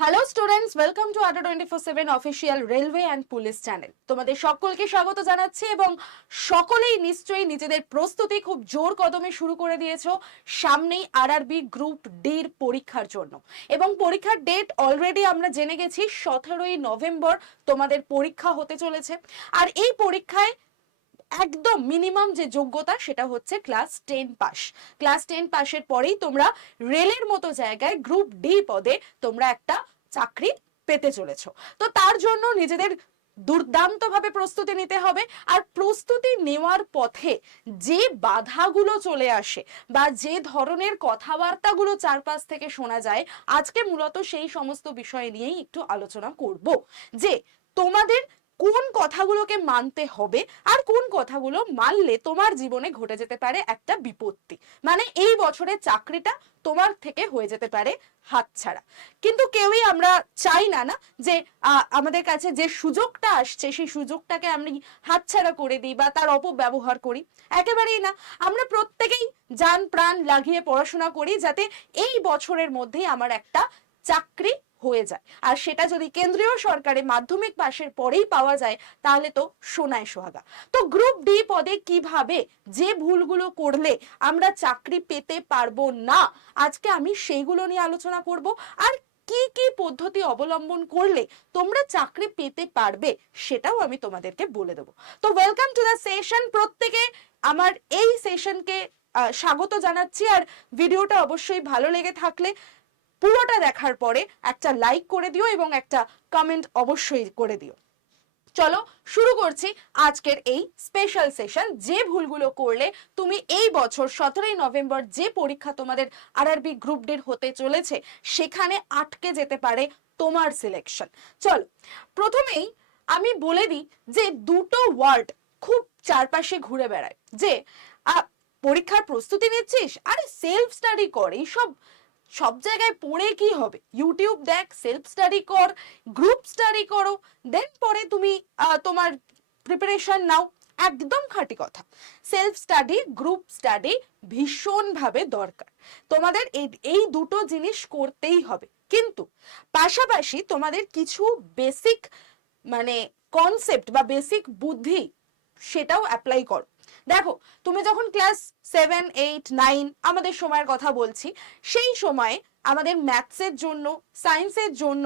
Hello students, welcome to আড্ডা 24/7 official railway and police channel. তোমাদের সকলকে স্বাগত জানাচ্ছি এবং সকলেই নিশ্চয়ই নিজেদের প্রস্তুতি খুব জোর কদমে শুরু করে দিয়েছো সামনেই আরআরবি গ্রুপ ডির পরীক্ষার জন্য। এবং পরীক্ষার ডেট অলরেডি আমরা জেনে গেছি, 17ই নভেম্বর তোমাদের পরীক্ষা হতে চলেছে। আর এই পরীক্ষায় একদম মিনিমাম যে যোগ্যতা সেটা হচ্ছে ক্লাস 10 পাশের পরেই তোমরা রেলের মতো জায়গায় গ্রুপ ডি পদে তোমরা একটা চাকরি পেতে চলেছো। তো তার জন্য নিজেদের দুর্দান্তভাবে প্রস্তুতি নিতে হবে। আর প্রস্তুতি নেওয়ার পথে যে বাধাগুলো চলে আসে বা যে ধরনের কথাবার্তাগুলো চারপাশ থেকে শোনা যায়, আজকে মূলত সেই সমস্ত বিষয় নিয়েই একটু আলোচনা করব যে তোমাদের কোন কথাগুলোকে মানতে হবে আর কোন কথাগুলো মানলে তোমার জীবনে ঘটে যেতে পারে একটা বিপত্তি। মানে এই বছরের চাকরিটা তোমার থেকে হয়ে যেতে পারে হাতছাড়া। কিন্তু কেউই আমরা চাই না না যে আমাদের কাছে যে সুযোগটা আসছে সেই সুযোগটাকে আমরা হাতছাড়া করে দিই বা তার অপব্যবহার করি, একেবারেই না। আমরা প্রত্যেকেই জান প্রাণ লাগিয়ে পড়াশোনা করি যাতে এই বছরের মধ্যেই আমার একটা চাকরি হয়ে যায়। আর সেটা যদি কেন্দ্রীয় সরকারে মাধ্যমিক পাশের পরেই পাওয়া যায় তাহলে তো সোনায় সোহাগা। তো গ্রুপ ডি পদে কিভাবে যে ভুলগুলো করলে আমরা চাকরি পেতে পারবো না, আজকে আমি সেইগুলো নিয়ে আলোচনা করব। আর কি কি পদ্ধতি অবলম্বন করলে তোমরা চাকরি পেতে পারবে সেটাও আমি তোমাদেরকে বলে দেবো। তো ওয়েলকাম টু দ্য সেশন। প্রত্যেকে আমার এই সেশনকে স্বাগত জানাচ্ছি। আর ভিডিওটা অবশ্যই ভালো লেগে থাকলে পুরোটা দেখার পরে একটা লাইক করে দিও এবং একটা কমেন্ট অবশ্যই করে দিও। চলো শুরু করছি আজকের এই স্পেশাল সেশন। যে ভুলগুলো করলে তুমি এই বছর 17ই নভেম্বর যে পরীক্ষা তোমাদের আরআরবি গ্রুপ ডির হতে চলেছে সেখানে আটকে যেতে পারে তোমার সিলেকশন। চলো প্রথমেই আমি বলে দিই যে দুটো ওয়ার্ড খুব চারপাশে ঘুরে বেড়ায় যে পরীক্ষার প্রস্তুতি নিচ্ছিস, আরে সেলফ স্টাডি কর। এইসব সব জায়গায় পড়ে কি হবে, ইউটিউব দেখ, সেলফ স্টাডি কর, গ্রুপ স্টাডি করো, দেন পরে তুমি তোমার প্রিপারেশন নাও। একদম খাঁটি কথা। সেলফ স্টাডি, গ্রুপ স্টাডি ভীষণভাবে দরকার। তোমাদের এই দুটো জিনিস করতেই হবে, কিন্তু পাশাপাশি তোমাদের কিছু বেসিক মানে কনসেপ্ট বা বেসিক বুদ্ধি সেটাও অ্যাপ্লাই করো। দেখো, তুমি যখন ক্লাস 7, 8, 9 আমাদের সময়ের কথা বলছি, সেই সময়ে আমাদের ম্যাথসের জন্য, সায়েন্সের জন্য,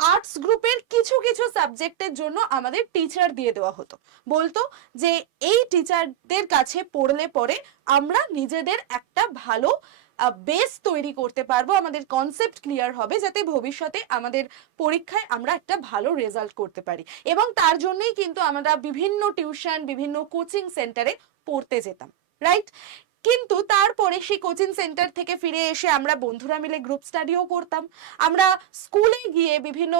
আর্টস গ্রুপের কিছু কিছু সাবজেক্টের জন্য আমাদের টিচার দিয়ে দেওয়া হতো। বলতো যে এই টিচারদের কাছে পড়লে পরে আমরা নিজেদের একটা ভালো বেস তৈরি করতে পারবো, আমাদের কনসেপ্ট ক্লিয়ার হবে, যাতে ভবিষ্যতে আমাদের পরীক্ষায় আমরা একটা ভালো রেজাল্ট করতে পারি। এবং তার জন্যই কিন্তু আমরা বিভিন্ন টিউশন, বিভিন্ন কোচিং সেন্টারে পড়তে যেতাম, রাইট? কিন্তু তারপরে সেই কোচিং সেন্টার থেকে ফিরে এসে আমরা বন্ধুরা মিলে গ্রুপ স্টাডিও করতাম। আমরা স্কুলে গিয়ে বিভিন্ন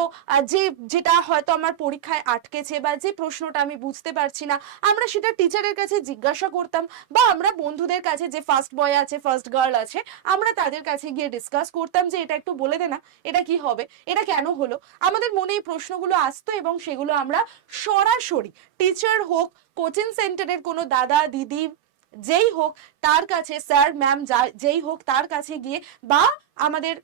যেটা হয়তো আমার পরীক্ষায় আটকেছে বা যে প্রশ্নটা আমি বুঝতে পারছি না, আমরা সেটা টিচারের কাছে জিজ্ঞাসা করতাম, বা আমরা বন্ধুদের কাছে যে ফার্স্ট বয় আছে, ফার্স্ট গার্ল আছে, আমরা তাদের কাছে গিয়ে ডিসকাস করতাম যে এটা একটু বলে দে না, এটা কি হবে, এটা কেন হলো। আমাদের মনে এই প্রশ্নগুলো আসতো এবং সেগুলো আমরা সরাসরি টিচার হোক, কোচিং সেন্টারের কোনো দাদা দিদি যেই হোক তার কাছে, স্যার ম্যাম যেই হোক তার কাছে গিয়ে বা আমাদের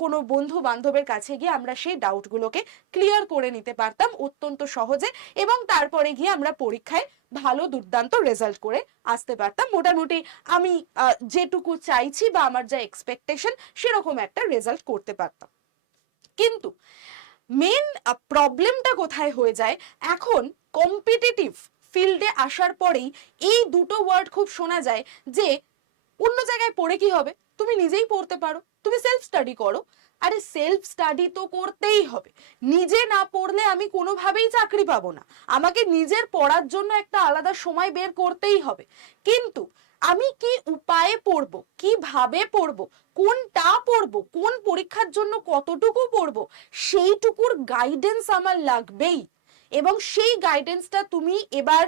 কোনো বন্ধু বান্ধবের কাছে গিয়ে আমরা সেই ডাউটগুলোকে ক্লিয়ার করে নিতে পারতাম অত্যন্ত সহজে। এবং তারপরে গিয়ে আমরা পরীক্ষায় ভালো দুর্দান্ত রেজাল্ট করে আসতে পারতাম। মোটামুটি আমি যেটুকু চাইছি বা আমার যা এক্সপেকটেশন সেরকম একটা রেজাল্ট করতে পারতাম। কিন্তু মেন প্রবলেমটা কোথায় হয়ে যায়, এখন কম্পিটিটিভ ফিল্ডে আসার পরেই এই দুটো ওয়ার্ড খুব শোনা যায় যে অন্য জায়গায় পড়ে কি হবে, তুমি নিজেই পড়তে পারো, তুমি সেলফ স্টাডি করো। আরে সেলফ স্টাডি তো করতেই হবে। নিজে না পড়লে আমি কোনোভাবেই চাকরি পাবো না। আমাকে নিজের পড়ার জন্য একটা আলাদা সময় বের করতেই হবে। কিন্তু আমি কি উপায়ে পড়বো, কিভাবে পড়বো, কোনটা পড়বো, কোন পরীক্ষার জন্য কতটুকু পড়বো, সেইটুকুর গাইডেন্স আমার লাগবেই। এবং সেই গাইডেন্সটা তুমি এবার,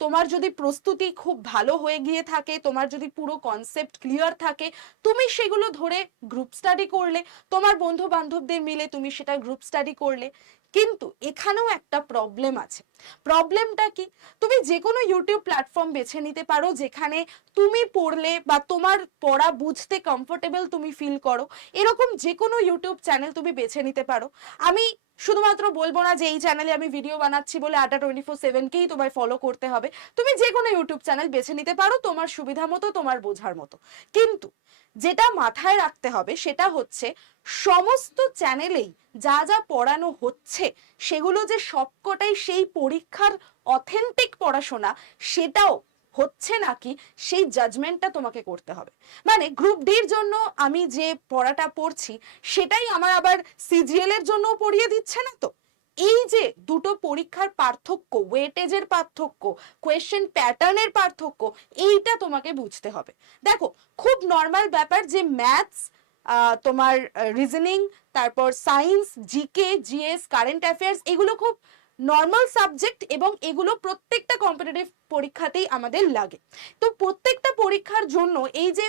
তোমার যদি প্রস্তুতি খুব ভালো হয়ে গিয়ে থাকে, তোমার যদি পুরো কনসেপ্ট ক্লিয়ার থাকে, তুমি সেগুলো ধরে গ্রুপ স্টাডি করলে, তোমার বন্ধু বান্ধবদের মিলে তুমি সেটা গ্রুপ স্টাডি করলে, কিন্তু এখানেও একটা প্রবলেম আছে। প্রবলেমটা কি? তুমি যে কোনো ইউটিউব প্ল্যাটফর্ম বেছে নিতে পারো যেখানে তুমি পড়লে বা তোমার পড়া বুঝতে কমফোর্টেবল তুমি ফিল করো, এরকম যে কোনো ইউটিউব চ্যানেল তুমি বেছে নিতে পারো। আমি শুধুমাত্র বলবো না যে এই চ্যানেলে আমি ভিডিও বানাচ্ছি বলে ATA24/7কেই তোমায় ফলো করতে হবে। তুমি যে কোনো ইউটিউব চ্যানেল বেছে নিতে পারো তোমার সুবিধা মতো, তোমার বোঝার মতো। কিন্তু যেটা মাথায় রাখতে হবে সেটা হচ্ছে সমস্ত চ্যানেলেই যা যা পড়ানো হচ্ছে সেগুলো যে সবকটাই সেই পরীক্ষার অথেন্টিক পড়াশোনা সেটাও হচ্ছে নাকি সেই জাজমেন্টটা তোমাকে করতে হবে। মানে গ্রুপ ডির জন্য আমি যে পড়াটা পড়ছি সেটাই আমার আবার সিজিএল এর জন্য পড়িয়ে দিচ্ছে না তো। এই যে দুটো পরীক্ষার পার্থক্য, ওয়েটেজের পার্থক্য, কোয়েশ্চেন প্যাটার্নের পার্থক্য, এইটা তোমাকে বুঝতে হবে। দেখো খুব নর্মাল ব্যাপার যে ম্যাথস, তোমার রিজনিং, তারপর science, GK, GS, current affairs, এগুলো খুব নর্মাল সাবজেক্ট এবং এগুলো প্রত্যেকটা কম্পিটিটিভ পরীক্ষাতেই আমাদের লাগে। তো প্রত্যেকটা পরীক্ষার জন্য এই যে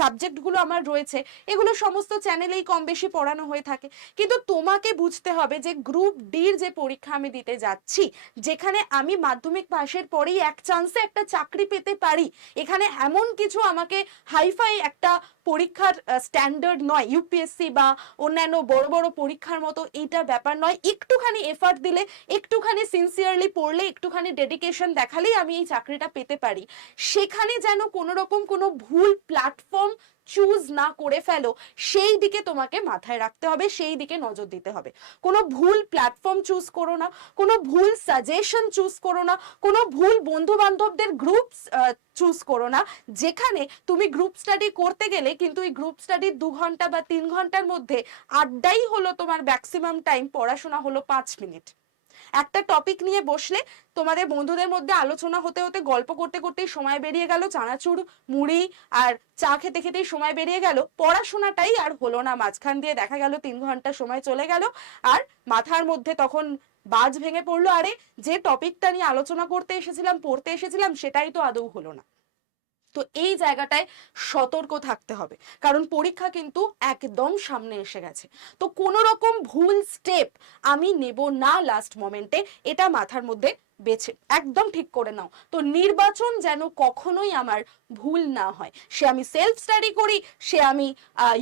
সাবজেক্টগুলো আমার রয়েছে এগুলো সমস্ত চ্যানেলেই কম বেশি পড়ানো হয়ে থাকে। কিন্তু তোমাকে বুঝতে হবে যে গ্রুপ ডির যে পরীক্ষা আমি দিতে যাচ্ছি, যেখানে আমি মাধ্যমিক পাশের পরেই এক চান্সে একটা চাকরি পেতে পারি, এখানে এমন কিছু আমাকে হাইফাই একটা পরীক্ষার স্ট্যান্ডার্ড নয়, ইউপিএসসি বা অন্যান্য বড় বড় পরীক্ষার মতো এইটা ব্যাপার নয়। একটুখানি এফার্ট দিলে, একটুখানি সিনসিয়ারলি পড়লে, একটুখানি ডেডিকেশন দেখালেই আমি এই চাকরিটা পেতে পারি। সেখানে যেন কোনো রকম কোনো ভুল প্ল্যাটফর্ম চুজ না করে ফেলো, সেই দিকে তোমাকে মাথায় রাখতে হবে, সেই দিকে নজর দিতে হবে। কোনো ভুল প্ল্যাটফর্ম চুজ করো না, কোনো ভুল সাজেশন চুজ করো না, কোনো ভুল বন্ধু বান্ধবদের গ্রুপ চুজ করো না, যেখানে তুমি গ্রুপ স্টাডি করতে গেলে কিন্তু এই গ্রুপ স্টাডির 2 ঘন্টা বা 3 ঘন্টার মধ্যে আড্ডাই হলো তোমার ম্যাক্সিমাম টাইম, পড়াশোনা হলো 5 মিনিট। একটা টপিক নিয়ে বসলে তোমাদের বন্ধুদের মধ্যে আলোচনা হতে হতে গল্প করতে করতেই সময় বেরিয়ে গেল, চানাচুর মুড়ি আর চা খেতে খেতেই সময় বেরিয়ে গেল, পড়াশোনাটাই আর হলো না। মাঝখান দিয়ে দেখা গেল 3 ঘন্টা সময় চলে গেল, আর মাথার মধ্যে তখন বাজ ভেঙে পড়লো, আরে যে টপিকটা নিয়ে আলোচনা করতে এসেছিলাম, পড়তে এসেছিলাম, সেটাই তো আদৌ হলো না। তো এই জায়গাটায় সতর্ক থাকতে হবে, কারণ পরীক্ষা কিন্তু একদম সামনে এসে গেছে। তো কোনো রকম ভুল স্টেপ আমি নেব না লাস্ট মোমেন্টে, এটা মাথার মধ্যে বেছে একদম ঠিক করে নাও। তো নির্বাচন যেন কখনোই আমার ভুল না হয়, সে আমি সেলফ স্টাডি করি, সে আমি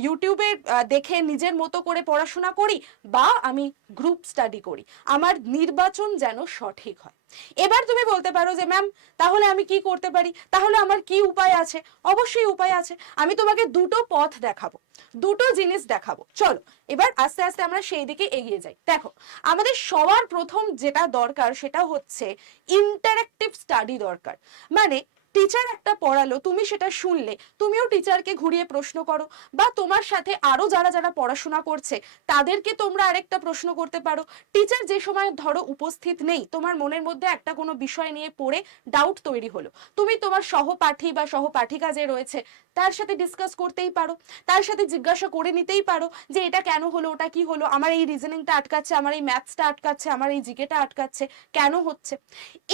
ইউটিউবে দেখে নিজের মতো করে পড়াশোনা করি, বা আমি গ্রুপ স্টাডি করি, আমার নির্বাচন যেন সঠিক হয়। এবার তুমি বলতে পারো যে ম্যাম তাহলে আমি কি করতে পারি, তাহলে আমার কি উপায় আছে? অবশ্যই উপায় আছে। আমি তোমাকে দুটো পথ দেখাবো, দুটো জিনিস দেখাবো। চলো এবার আস্তে আস্তে আমরা সেই দিকে এগিয়ে যাই। দেখো আমাদের সবার প্রথম যেটা দরকার সেটা হচ্ছে ইন্টারেক্টিভ স্টাডি দরকার। মানে টিচার একটা পড়ালো, তুমি সেটা শুনলে, তুমিও টিচারকে ঘুরিয়ে প্রশ্ন করো, বা তোমার সাথে আরো যারা যারা পড়াশোনা করছে তাদেরকে তোমরা আরেকটা প্রশ্ন করতে পারো। টিচার যে সময় ধরো উপস্থিত নেই, তোমার মনের মধ্যে একটা কোনো বিষয় নিয়ে পড়ে ডাউট তৈরি হলো, তুমি তোমার সহপাঠী বা সহপাঠিকা যে রয়েছে তার সাথে ডিসকাস করতেই পারো, তার সাথে জিজ্ঞাসা করে নিতেই পারো যে এটা কেন হলো, ওটা কি হলো, আমার এই রিজনিংটা আটকাচ্ছে, আমার এই ম্যাথসটা আটকাচ্ছে, আমার এই জিকেটা আটকাচ্ছে, কেন হচ্ছে?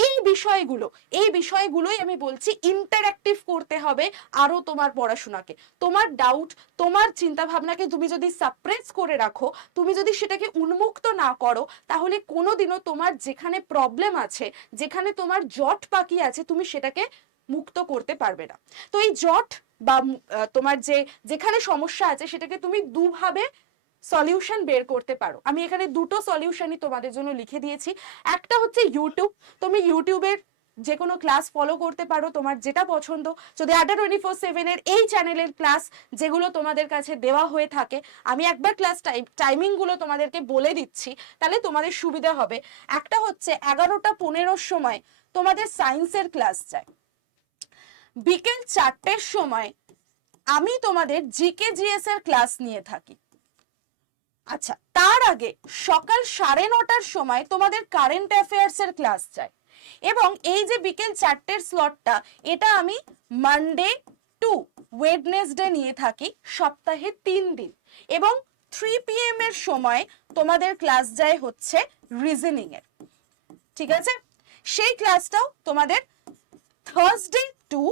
এই বিষয়গুলোই আমি বলছি ইন্টারঅ্যাক্টিভ করতে হবে আরো তোমার পড়াশোনাকে। তোমার ডাউট, তোমার চিন্তা ভাবনাকে তুমি যদি সাপ্রেস করে রাখো, তুমি যদি সেটাকে উন্মুক্ত না করো, তাহলে কোনোদিনও তোমার যেখানে প্রবলেম আছে, যেখানে তোমার জট বাকি আছে, তুমি সেটাকে মুক্ত করতে পারবে না। তো এই জট বা তোমার যেখানে সমস্যা আছে সেটাকে তুমি দুভাবে সলিউশন বের করতে পারো। আমি এখানে দুটো সলিউশনই তোমাদের জন্য লিখে দিয়েছি। একটা হচ্ছে ইউটিউব, তুমি ইউটিউবের যে কোনো ক্লাস ফলো করতে পারো, তোমার যেটা পছন্দ। যদি ATA24/7 এর এই চ্যানেলের ক্লাস যেগুলো তোমাদের কাছে দেওয়া হয়ে থাকে, আমি একবার ক্লাস টাইমিং গুলো তোমাদেরকে বলে দিচ্ছি, তাহলে তোমাদের সুবিধা হবে। একটা হচ্ছে 11টা 15-র সময় তোমাদের সায়েন্সের ক্লাস যায়, বিকেল 4টের সময় আমি তোমাদের জিকে জিএস এর ক্লাস নিয়ে থাকি। আচ্ছা, তার আগে সকাল 9:30টার সময় তোমাদের কারেন্ট অ্যাফেয়ার্স এর ক্লাস যায়। এবং এই যে বিকেল 4টের স্লটটা, এটা আমি মানডে টু ওয়েডনেসডে নিয়ে থাকি, সপ্তাহে 3 দিন। এবং 3 PM এর সময় তোমাদের ক্লাস যায় হচ্ছে রিজনিং এর, ঠিক আছে? সেই ক্লাসটাও তোমাদের থার্সডে টু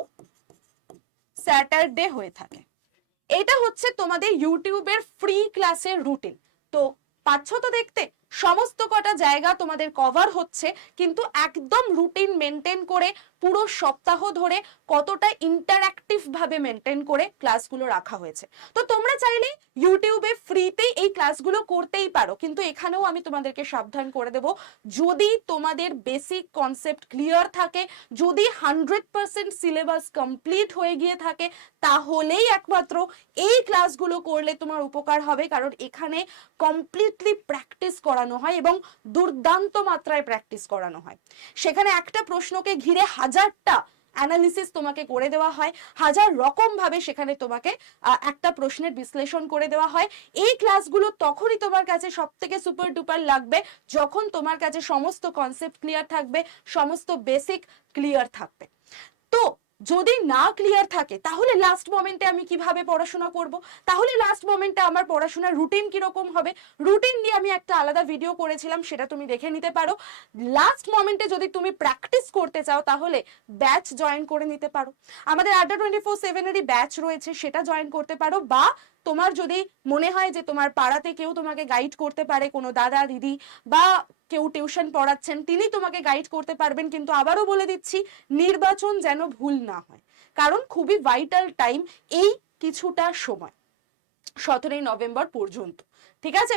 স্যাটারডে হয়ে থাকে। এটা হচ্ছে তোমাদের ইউটিউবের ফ্রি ক্লাসের রুটিন। তো পাচ্ছ তো দেখতে? সমস্ত কটা জায়গা তোমাদের কভার হচ্ছে, কিন্তু একদম রুটিন মেনটেন করে পুরো সপ্তাহ ধরে কতটা ইন্টারঅ্যাক্টিভ ভাবে মেনটেন করে ক্লাসগুলো রাখা হয়েছে। তো তোমরা চাইলে ইউটিউবে ফ্রিতেই এই ক্লাসগুলো করতেই পারো, কিন্তু এখানেও আমি তোমাদেরকে সাবধান করে দেব, যদি তোমাদের বেসিক কনসেপ্ট ক্লিয়ার থাকে, যদি 100% সিলেবাস কমপ্লিট হয়ে গিয়ে থাকে, তাহলেই একমাত্র এই ক্লাসগুলো করলে তোমার উপকার হবে। কারণ এখানে কমপ্লিটলি প্র্যাকটিস করানো হয় এবং দুর্দান্ত মাত্রায় প্র্যাকটিস করানো হয়। সেখানে একটা প্রশ্নকে ঘিরে হাজারটা অ্যানালিসিস তোমাকে করে দেওয়া হয়, হাজার রকম ভাবে সেখানে তোমাকে একটা প্রশ্নের বিশ্লেষণ করে দেওয়া হয়। এই ক্লাসগুলো তখনই তোমার কাছে সব থেকে সুপার ডুপার লাগবে যখন তোমার কাছে সমস্ত কনসেপ্ট ক্লিয়ার থাকবে, সমস্ত বেসিক ক্লিয়ার থাকবে। তো যদি না ক্লিয়ার থাকে তাহলে লাস্ট মোমেন্টে আমি কিভাবে পড়াশোনা করব, তাহলে লাস্ট মোমেন্টে আমার পড়াশোনার রুটিন কিরকম হবে, রুটিন নিয়ে আমি একটা আলাদা ভিডিও করেছিলাম, সেটা তুমি দেখে নিতে পারো। লাস্ট মোমেন্টে যদি তুমি প্র্যাকটিস করতে চাও তাহলে ব্যাচ জয়েন করে নিতে পারো, আমাদের আড্ডা 24/7-এরই ব্যাচ রয়েছে, সেটা জয়েন করতে পারো। বা তোমার যদি মনে হয় যে তোমার পাড়াতে কেউ তোমাকে গাইড করতে পারে, কোনো দাদা দিদি বা কেউ টিউশন পড়াচ্ছেন, তিনি তোমাকে গাইড করতে পারবেন। কিন্তু আবারও বলে দিচ্ছি, নির্বাচন যেন ভুল না হয়, কারণ খুবই ভাইটাল টাইম এই কিছুটা সময়, 17 নভেম্বর পর্যন্ত। ঠিক আছে,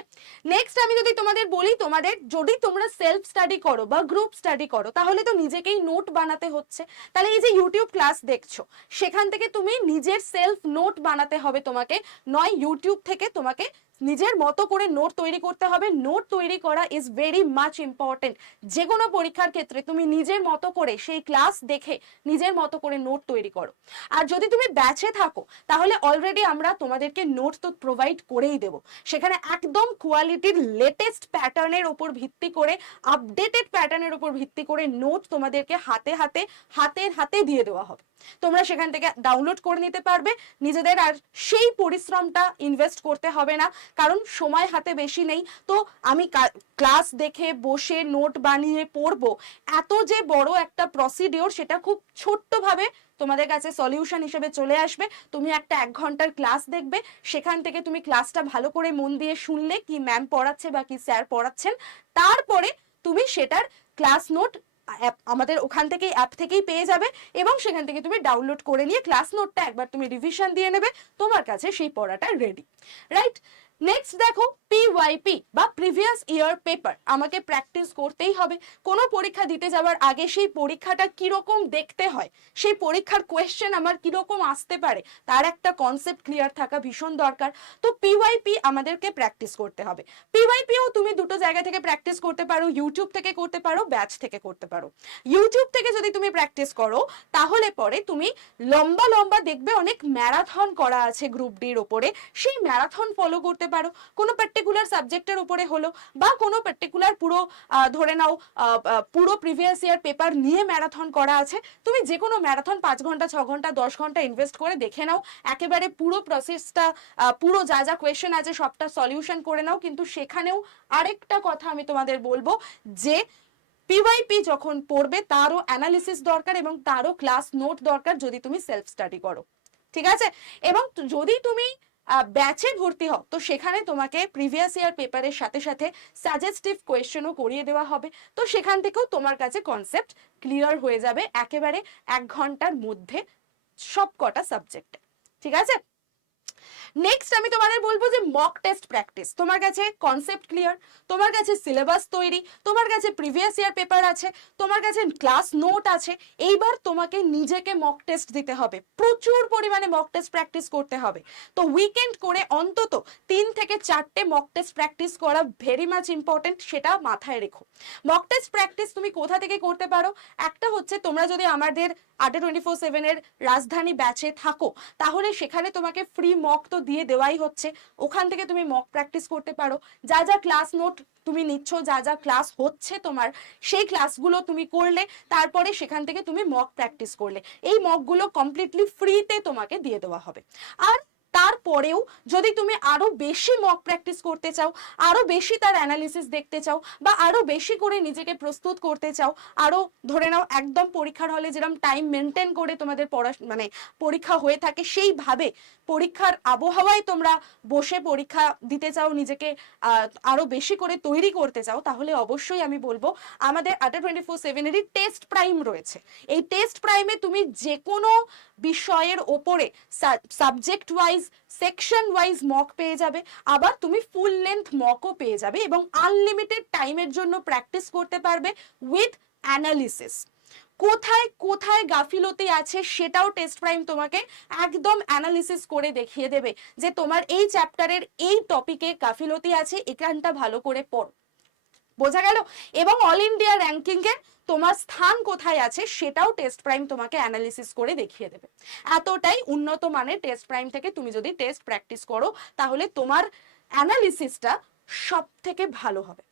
নেক্সট আমি যদি তোমাদের বলি, তোমাদের যদি তোমরা সেলফ স্টাডি করো বা গ্রুপ স্টাডি করো তাহলে তো নিজেকেই নোট বানাতে হচ্ছে। তাহলে এই যে ইউটিউব ক্লাস দেখছো, সেখান থেকে তুমি নিজের সেলফ নোট বানাতে হবে তোমাকে, নয় ইউটিউব থেকে তোমাকে নিজের মতো করে নোট তৈরি করতে হবে। নোট তৈরি করা ইজ ভেরি মাচ ইম্পর্টেন্ট। যে কোনো পরীক্ষার ক্ষেত্রে তুমি নিজের মতো করে সেই ক্লাস দেখে নিজের মতো করে নোট তৈরি করো। আর যদি তুমি ব্যাচে থাকো তাহলে অলরেডি আমরা তোমাদেরকে নোট তো প্রোভাইড করেই দেব, সেখানে একদম কোয়ালিটির লেটেস্ট প্যাটার্নের উপর ভিত্তি করে, আপডেটেড প্যাটার্নের উপর ভিত্তি করে নোট তোমাদেরকে হাতের হাতে দিয়ে দেওয়া হবে। তোমরা সেখান থেকে ডাউনলোড করে নিতে পারবে, নিজেদের আর সেই পরিশ্রমটা ইনভেস্ট করতে হবে না, কারণ সময় হাতে বেশি নেই। তো আমি ক্লাস দেখে বসে নোট বানিয়ে পড়বো, এত যে বড় একটা প্রসিডিওর, সেটা খুব ছোট্টভাবে তোমাদের কাছে সলিউশন হিসেবে চলে আসবে। তুমি একটা 1 ঘন্টার ক্লাস দেখবে, সেখান থেকে তুমি ক্লাসটা ভালো করে মন দিয়ে শুনলে কি ম্যাম পড়াচ্ছে বা কি স্যার পড়াচ্ছেন, তারপরে তুমি সেটার ক্লাস নোট আমাদের ওখান থেকেই অ্যাপ থেকেই পেয়ে যাবে, এবং সেখান থেকে তুমি ডাউনলোড করে নিয়ে ক্লাস নোটটা একবার তুমি রিভিশন দিয়ে নেবে, তোমার কাছে সেই পড়াটা রেডি। রাইট, নেক্সট দেখো, পিওয়াইপি বা প্রিভিয়াস ইয়ার পেপার আমাকে প্র্যাকটিস করতেই হবে। কোনো পরীক্ষা দিতে যাওয়ার আগে সেই পরীক্ষাটা কিরকম দেখতে হয়, সেই পরীক্ষার কোয়েশ্চেন আমার কিরকম আসতে পারে, তার একটা কনসেপ্ট ক্লিয়ার থাকা ভীষণ দরকার। তো পিওয়াইপি আমাদেরকে প্র্যাকটিস করতে হবে। পিওয়াইপিও তুমি দুটো জায়গা থেকে প্র্যাকটিস করতে পারো, ইউটিউব থেকে করতে পারো, ব্যাচ থেকে করতে পারো। ইউটিউব থেকে যদি তুমি প্র্যাকটিস করো তাহলে পরে তুমি লম্বা লম্বা দেখবে অনেক ম্যারাথন করা আছে গ্রুপ ডির ওপরে, সেই ম্যারাথন ফলো করতে পারো। কোনো পার্টিকুলার সাবজেক্টের উপরে হলো বা কোনো পার্টিকুলার পুরো ধরে নাও পুরো প্রিভিয়াস ইয়ার পেপার নিয়ে ম্যারাথন করা আছে, তুমি যে কোনো ম্যারাথন 5 ঘন্টা 6 ঘন্টা 10 ঘন্টা ইনভেস্ট করে দেখে নাও, একেবারে পুরো প্রসেসটা, পুরো যা যা কোয়েশ্চেন আছে সবটা সলিউশন করে নাও। কিন্তু সেখানেও আরেকটা কথা আমি তোমাদের বলবো যে পিওয়াইপি যখন পড়বে তারও অ্যানালিসিস দরকার এবং তারও ক্লাস নোট দরকার যদি তুমি সেলফ স্টাডি করো। ঠিক আছে, এবং যদি তুমি ব্যাচে ভর্তি হও তো সেখানে তোমাকে প্রিভিয়াস ইয়ার পেপারের সাথে সাথে সাজেস্টিভ কোয়েশ্চেনও করিয়ে দেওয়া হবে। তো সেখান থেকেও তোমার কাছে কনসেপ্ট ক্লিয়ার হয়ে যাবে একেবারে 1 ঘন্টার মধ্যে সব কটা সাবজেক্টে। ঠিক আছে, নেক্সট আমি তোমাদের বলবো যে মক টেস্ট প্র্যাকটিস। তোমার কাছে কনসেপ্ট ক্লিয়ার, তোমার কাছে সিলেবাস তৈরি, তোমার কাছে প্রিভিয়াস ইয়ার পেপার আছে, তোমার কাছে ক্লাস নোট আছে, এইবার তোমাকে নিজেকে মক টেস্ট দিতে হবে, প্রচুর পরিমাণে মক টেস্ট প্র্যাকটিস করতে হবে। তো উইকেন্ড করে অন্তত 3 থেকে 4টে মক টেস্ট প্র্যাকটিস করা ভেরি মাচ ইম্পর্টেন্ট, সেটা মাথায় রেখো। মক টেস্ট প্র্যাকটিস তুমি কোথা থেকে করতে পারো, একটা হচ্ছে তোমরা যদি আমাদের আড্ডা 24/7-এর রাজধানী ব্যাচে থাকো তাহলে সেখানে তোমাকে ফ্রি মক তো দিয়ে দেওয়াই হচ্ছে, ওখান থেকে তুমি মক প্র্যাকটিস করতে পারো। যা যা ক্লাস নোট তুমি নিচ্ছ, যা যা ক্লাস হচ্ছে তোমার, সেই ক্লাসগুলো তুমি করলে, তারপরে সেখান থেকে তুমি মক প্র্যাকটিস করলে, এই মকগুলো কমপ্লিটলি ফ্রিতে তোমাকে দিয়ে দেওয়া হবে। আর তারপরেও যদি তুমি আরো বেশি মক প্র্যাকটিস করতে চাও, আরো বেশি তার অ্যানালিসিস দেখতে চাও, বা আরো বেশি করে নিজেকে প্রস্তুত করতে চাও, আরো ধরে নাও একদম পরীক্ষার হলে যেরকম টাইম মেনটেন করে তোমাদের মানে পরীক্ষা হয়ে থাকে সেইভাবে পরীক্ষার আবহাওয়ায় তোমরা বসে পরীক্ষা দিতে চাও, নিজেকে আরো বেশি করে তৈরি করতে চাও, তাহলে অবশ্যই আমি বলবো আমাদের আড্ডা 24/7-এরই টেস্ট প্রাইম রয়েছে। এই টেস্ট প্রাইমে তুমি যে কোনো বিষয়ের ওপরে subject wise, section wise mock পেয়ে যাবে, আবার তুমি ফুল লেন্থ মকও পেয়ে যাবে এবং আনলিমিটেড টাইমের জন্য প্র্যাকটিস করতে পারবে উইথ অ্যানালিসিস। কোথায় কোথায় গাফিলতি আছে সেটাও টেস্ট প্রাইম তোমাকে একদম অ্যানালিসিস করে দেখিয়ে দেবে যে তোমার এই চ্যাপ্টারের এই টপিকে গাফিলতি আছে, এখানটা ভালো করে পড়ো। বোঝা গেল? এবং অল ইন্ডিয়া র্যাঙ্কিং এ তোমার স্থান কোথায় আছে সেটাও টেস্ট প্রাইম তোমাকে অ্যানালিসিস করে দেখিয়ে দেবে। এতটাই উন্নত মানের টেস্ট প্রাইম থেকে তুমি যদি টেস্ট প্র্যাকটিস করো তাহলে তোমার অ্যানালিসিসটা সব থেকে ভালো হবে।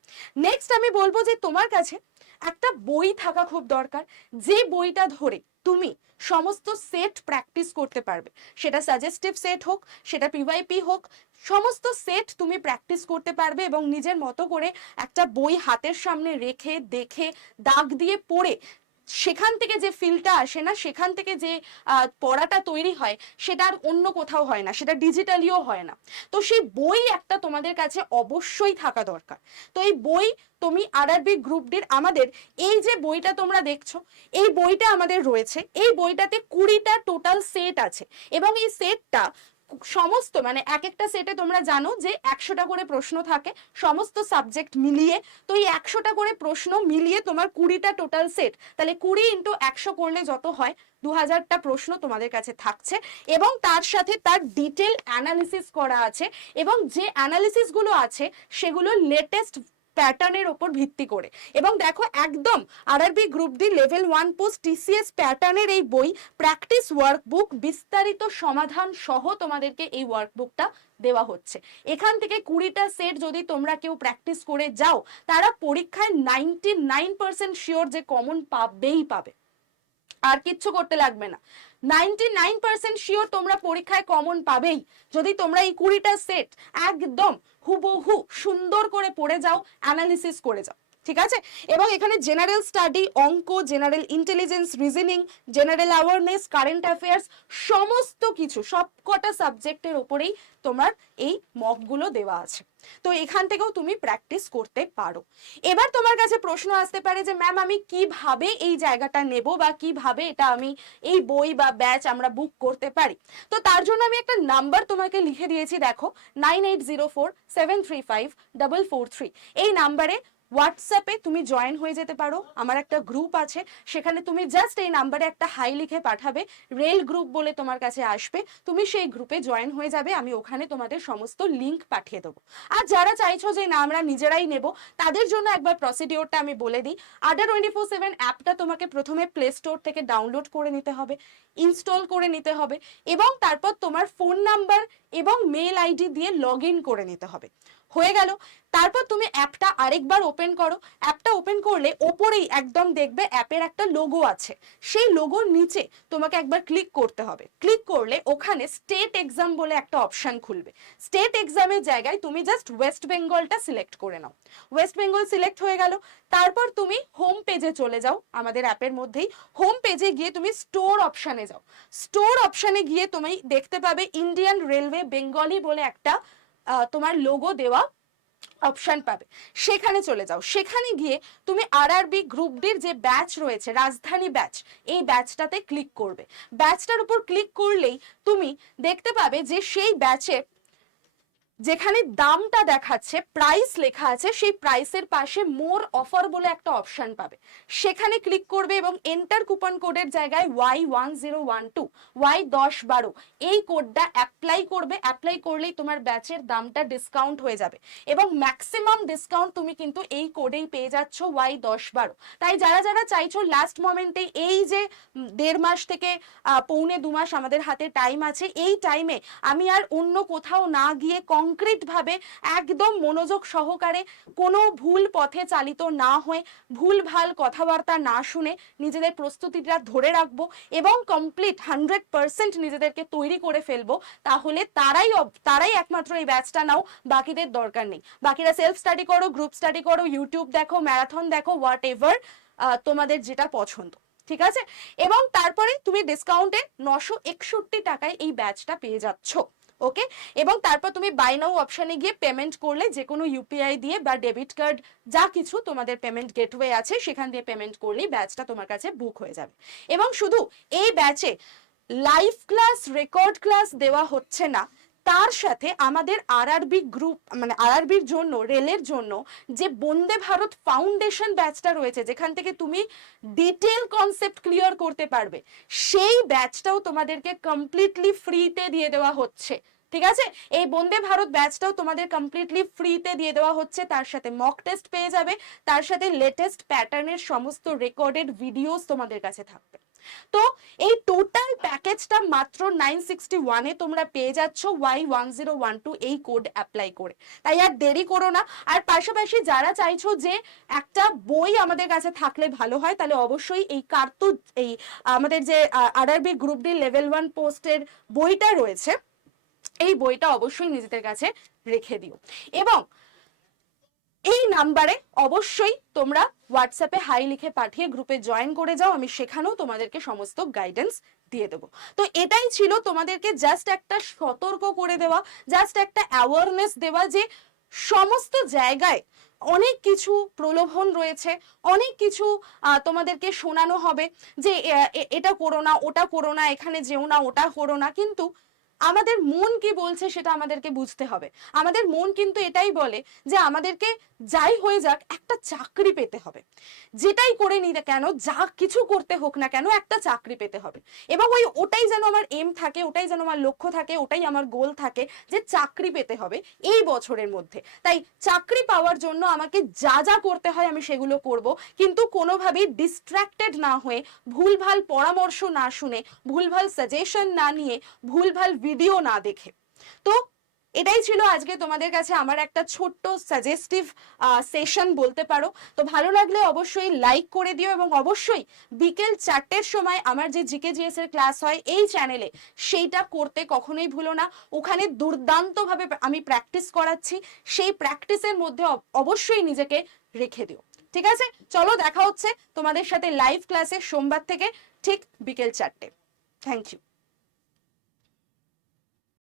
নেক্সট আমি বলবো যে তোমার কাছে একটা বই থাকা খুব দরকার, যে বইটা ধরে তুমি সমস্ত সেট প্র্যাকটিস করতে পারবে। সেটা সাজেস্টিভ সেট হোক, সেটা পিওয়াইপি হোক, সমস্ত সেট তুমি প্র্যাকটিস করতে পারবে এবং নিজের মতো করে একটা বই হাতের সামনে রেখে দেখে দাগ দিয়ে পড়ে সেখান থেকে যে ফিলটা আসে না, সেখান থেকে যে পড়াটা তৈরি হয় সেটা আর অন্য কোথাও হয় না, সেটা ডিজিটালিও হয় না। তো সেই বই একটা তোমাদের কাছে অবশ্যই থাকা দরকার। তো এই বই তুমি আরআরবি গ্রুপ ডির আমাদের এই যে বইটা তোমরা দেখছো, এই বইটা আমাদের রয়েছে। এই বইটাতে 20টা টোটাল সেট আছে এবং এই সেটটা সমস্ত মানে এক একটা সেটে তোমরা জানো যে 100টা করে প্রশ্ন থাকে সমস্ত সাবজেক্ট মিলিয়ে। তো এই 100টা করে প্রশ্ন মিলিয়ে তোমার 20টা টোটাল সেট, তাহলে 20 × 100 করলে যত হয় 2000টা প্রশ্ন তোমাদের কাছে থাকছে এবং তার সাথে তার ডিটেল অ্যানালিসিস করা আছে এবং যে অ্যানালিসিস গুলো আছে সেগুলো লেটেস্ট প্যাটার্নের উপর ভিত্তি করে। এবং দেখো একদম RRB group D level 1 post TCS প্যাটার্নের এই বই, প্র্যাকটিস ওয়ার্কবুক, বিস্তারিত সমাধান সহ তোমাদেরকে এই ওয়ার্কবুকটা দেওয়া হচ্ছে। এখান থেকে 20টা সেট যদি তোমরা কেউ প্র্যাকটিস করে যাও, তারা পরীক্ষায় 99% শিওর যে কমন পাবেই পাবে, আর কিচ্ছু করতে লাগবে না। 99% শিওর তোমরা পরীক্ষায় কমন পাবেই যদি তোমরা এই 20টা সেট একদম হুবহু সুন্দর করে পড়ে যাও, অ্যানালিসিস করে যাও। ঠিক আছে? এবং এখানে জেনারেল স্টাডি, অঙ্ক, general intelligence, reasoning, general awareness, current affairs, সমস্ত কিছু সবকটা সাবজেক্টের উপরেই তোমার এই মকগুলো দেওয়া আছে। তো এখান থেকেও তুমি প্র্যাকটিস করতে পারো। এবার তোমার কাছে প্রশ্ন আসতে পারে যে ম্যাম আমি কিভাবে এই জায়গাটা নেব বা কিভাবে এটা আমি এই বই বা ব্যাচ আমরা বুক করতে পারি। তো তার জন্য আমি একটা নাম্বার তোমাকে লিখে দিয়েছি, দেখো 9804735443। এই নাম্বারে হোয়াটসঅ্যাপে তুমি জয়েন হয়ে যেতে পারো। আমার একটা গ্রুপ আছে, সেখানে তুমি জাস্ট এই নাম্বারে একটা হাই লিখে পাঠাবে, রেল গ্রুপ বলে তোমার কাছে আসবে, তুমি সেই গ্রুপে জয়েন হয়ে যাবে। আমি ওখানে তোমাদের সমস্ত লিংক পাঠিয়ে দেবো। আর যারা চাইছো যে না আমরা নিজেরাই নেব, তাদের জন্য একবার প্রসিডিওরটা আমি বলে দিই। আড্ডা 24/7 অ্যাপটা তোমাকে প্রথমে প্লে স্টোর থেকে ডাউনলোড করে নিতে হবে, ইনস্টল করে নিতে হবে এবং তারপর তোমার ফোন নাম্বার এবং মেল আইডি দিয়ে লগ ইন করে নিতে হবে। হয়ে গেল। তারপর তুমি অ্যাপটা আরেকবার ওপেন করো। অ্যাপটা ওপেন করলে ওপরেই একদম দেখবে অ্যাপের একটা লোগো আছে, সেই লোগোর নিচে তোমাকে একবার ক্লিক করতে হবে। ক্লিক করলে ওখানে স্টেট এক্সাম বলে একটা অপশন খুলবে। স্টেট এক্সামের জায়গায় তুমি জাস্ট ওয়েস্ট বেঙ্গলটা সিলেক্ট করে নাও। ওয়েস্ট বেঙ্গল সিলেক্ট হয়ে গেল। তারপর তুমি হোম পেজে চলে যাও। আমাদের অ্যাপের মধ্যেই হোম পেজে গিয়ে তুমি স্টোর অপশানে যাও। স্টোর অপশানে গিয়ে তুমি দেখতে পাবে ইন্ডিয়ান রেলওয়ে বেঙ্গলি বলে একটা তোমার লোগো দেওয়া অপশন পাবে, সেখানে চলে যাও। সেখানে গিয়ে তুমি আরআরবি গ্রুপ ডির যে ব্যাচ রয়েছে রাজধানী ব্যাচ, এই ব্যাচটাতে ক্লিক করবে। ব্যাচটার উপর ক্লিক করলেই তুমি দেখতে পাবে যে সেই ব্যাচে যেখানে দামটা দেখাচ্ছে, প্রাইস লেখা আছে, সেই প্রাইসের পাশে মোর অফার বলে একটা অপশন পাবে, সেখানে ক্লিক করবে এবং এন্টার কুপন কোডের জায়গায় Y1012 Y1012 এই কোডটা অ্যাপ্লাই করবে। অ্যাপ্লাই করলেই তোমার ব্যাচের দামটা ডিসকাউন্ট হয়ে যাবে এবং ম্যাক্সিমাম ডিসকাউন্ট তুমি কিন্তু এই কোডেই পেয়ে যাচ্ছ Y1012। তাই যারা যারা চাইছো লাস্ট মোমেন্টে, এই যে 1.5 মাস থেকে 1.25 মাস আমাদের হাতে টাইম আছে, এই টাইমে আমি আর অন্য কোথাও না গিয়ে কম কংক্রিট ভাবে একদম মনোযোগ সহকারে কোনো ভুল পথে চালিত না হয়ে ভুল ভাল কথাবার্তা না শুনে নিজেদের প্রস্তুতিটা ধরে রাখবো এবং কমপ্লিট 100% নিজেদেরকে তৈরি করে ফেলবো, তাহলে তারাই একমাত্র এই ব্যাচটা নাও, বাকিদের দরকার নেই। বাকিরা সেলফ স্টাডি করো, গ্রুপ স্টাডি করো, ইউটিউব দেখো, ম্যারাথন দেখো, হোয়াট এভার তোমাদের যেটা পছন্দ, ঠিক আছে? এবং তারপরে তুমি ডিসকাউন্টে 961 টাকায় এই ব্যাচটা পেয়ে যাচ্ছ। ওকে, এবং তারপর তুমি বাই নাও অপশনে গিয়ে পেমেন্ট করলে, যে কোনো ইউপিআই দিয়ে বা ডেবিট কার্ড যা কিছু তোমাদের পেমেন্ট গেটওয়ে আছে সেখান দিয়ে পেমেন্ট করলেই ব্যাচটা তোমার কাছে বুক হয়ে যাবে। এবং শুধু এই ব্যাচে লাইভ ক্লাস, রেকর্ড ক্লাস দেওয়া হচ্ছে না, তার সাথে আমাদের আরআরবি গ্রুপ, মানে আরআরবির জন্য, রেলের জন্য যে বন্দে ভারত ফাউন্ডেশন ব্যাচটা রয়েছে, যেখান থেকে তুমি ডিটেল কনসেপ্ট ক্লিয়ার করতে পারবে, সেই ব্যাচটাও তোমাদেরকে কমপ্লিটলি ফ্রিতে দিয়ে দেওয়া হচ্ছে। ঠিক আছে, এই বন্দে ভারত ব্যাচটাও তোমাদের কমপ্লিটলি ফ্রিতে দিয়ে দেওয়া হচ্ছে। তার সাথে মক টেস্ট পেয়ে যাবে, তার সাথে লেটেস্ট প্যাটার্নের সমস্ত রেকর্ডেড ভিডিওস তোমাদের কাছে থাকবে। তো এই টোটাল প্যাকেজটা মাত্র 961 এ তোমরা পেয়ে যাচ্ছ Y1012 এই কোড অ্যাপ্লাই করে। তাই আর দেরি করো না। আর পাশাপাশি যারা চাইছো যে একটা বই আমাদের কাছে থাকলে ভালো হয়, তাহলে অবশ্যই এই এই আমাদের যে আরআরবি গ্রুপ ডি লেভেল 1 পোস্টের বইটা রয়েছে, এই বইটা অবশ্যই নিজেদের কাছে রেখে দিও। এবং এই নাম্বারে অবশ্যই তোমরা হোয়াটসঅ্যাপে হাই লিখে পাঠিয়ে গ্রুপে জয়েন করে যাও, আমি সেখানেও তোমাদেরকে সমস্ত গাইডেন্স দিয়ে দেবো। তো এটাই ছিল তোমাদেরকে জাস্ট একটা সতর্ক করে দেওয়া, জাস্ট একটা অ্যাওয়ারনেস দেওয়া যে সমস্ত জায়গায় অনেক কিছু প্রলোভন রয়েছে, অনেক কিছু তোমাদেরকে শোনানো হবে যে এটা করো না, ওটা করো না, এখানে যেও না, ওটা করো না। কিন্তু আমাদের মন কি বলছে সেটা আমাদেরকে বুঝতে হবে। আমাদের মন কিন্তু এটাই বলে যে আমাদেরকে যাই হয়ে যাক একটা চাকরি পেতে হবে, যেটাই করে নি না কেন, যা কিছু করতে হোক না কেন, একটা চাকরি পেতে হবে। এবং ওটাই যেন আমার এম থাকে, ওটাই যেন আমার লক্ষ্য থাকে, ওটাই আমার গোল থাকে যে চাকরি পেতে হবে এই বছরের মধ্যে। তাই চাকরি পাওয়ার জন্য আমাকে যা যা করতে হয় আমি সেগুলো করব, কিন্তু কোনোভাবেই ডিস্ট্র্যাক্টেড না হয়ে, ভুলভাল পরামর্শ না শুনে, ভুলভাল সাজেশন না নিয়ে, ভুলভাল ভিডিও না দেখে। তো এটাই ছিল আজকে তোমাদের কাছে আমার একটা ছোট্ট সাজেস্টিভ সেশন বলতে পারো। তো ভালো লাগলে অবশ্যই লাইক করে দিও, এবং অবশ্যই বিকেল 4টের সময় আমার যে জিকেজিএস এর ক্লাস হয় এই চ্যানেলে, সেইটা করতে কখনোই ভুলো না। ওখানে দুর্দান্তভাবে আমি প্র্যাকটিস করাচ্ছি, সেই প্র্যাকটিসের মধ্যে অবশ্যই নিজেকে রেখে দিও। ঠিক আছে, চলো দেখা হচ্ছে তোমাদের সাথে লাইভ ক্লাসে সোমবার থেকে ঠিক বিকেল 4টে। Thank you.